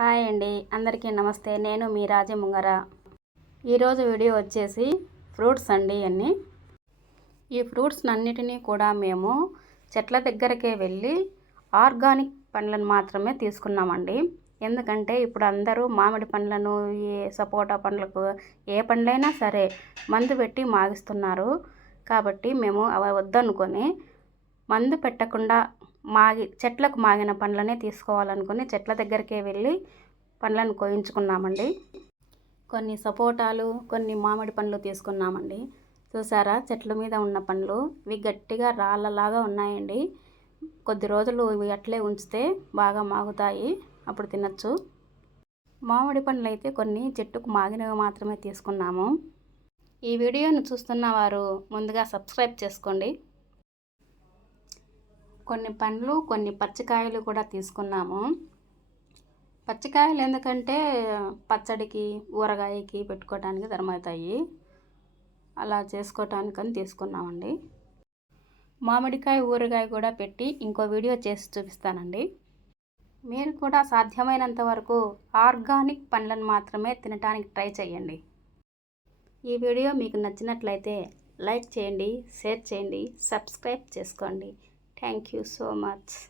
Hi అండి. అందరికీ నమస్తే. నేను మీ రాజే ఈరోజు వీడియో వచ్చేసి ఫ్రూట్స్ అండి అన్నీ ఈ ఫ్రూట్స్ అన్నిటినీ కూడా మేము చెట్ల దగ్గరకే వెళ్ళి ఆర్గానిక్ పండ్లను మాత్రమే తీసుకున్నామండి. ఎందుకంటే ఇప్పుడు అందరూ మామిడి పండ్లను ఈ సపోటా పండ్లకు ఏ పండ్లైనా సరే మందు పెట్టి మాగిస్తున్నారు. కాబట్టి మేము అవి వద్దనుకొని మందు పెట్టకుండా మాగి చెట్లకు మాగిన పండ్లనే తీసుకోవాలనుకుని చెట్ల దగ్గరికే వెళ్ళి పండ్లను కోయించుకున్నామండి. కొన్ని సపోటాలు కొన్ని మామిడి పండ్లు తీసుకున్నామండి. చూసారా? చెట్ల మీద ఉన్న పండ్లు ఇవి గట్టిగా రాళ్ళలాగా ఉన్నాయండి. కొద్ది రోజులు ఇవి అట్లే ఉంచితే బాగా మాగుతాయి. అప్పుడు తినచ్చు. మామిడి పండ్లు అయితే కొన్ని చెట్టుకు మాగినవి మాత్రమే తీసుకున్నాము. ఈ వీడియోను చూస్తున్న వారు ముందుగా సబ్స్క్రైబ్ చేసుకోండి. కొన్ని పండ్లు కొన్ని పచ్చికాయలు కూడా తీసుకున్నాము. పచ్చికాయలు ఎందుకంటే పచ్చడికి ఊరగాయకి పెట్టుకోవడానికి ధరమవుతాయి అలా చేసుకోవటానికని తీసుకున్నామండి. మామిడికాయ ఊరగాయ కూడా పెట్టి ఇంకో వీడియో చేసి చూపిస్తానండి. మీరు కూడా సాధ్యమైనంత వరకు ఆర్గానిక్ పండ్లను మాత్రమే తినడానికి ట్రై చేయండి. ఈ వీడియో మీకు నచ్చినట్లయితే లైక్ చేయండి షేర్ చేయండి సబ్స్క్రైబ్ చేసుకోండి. Thank you so much.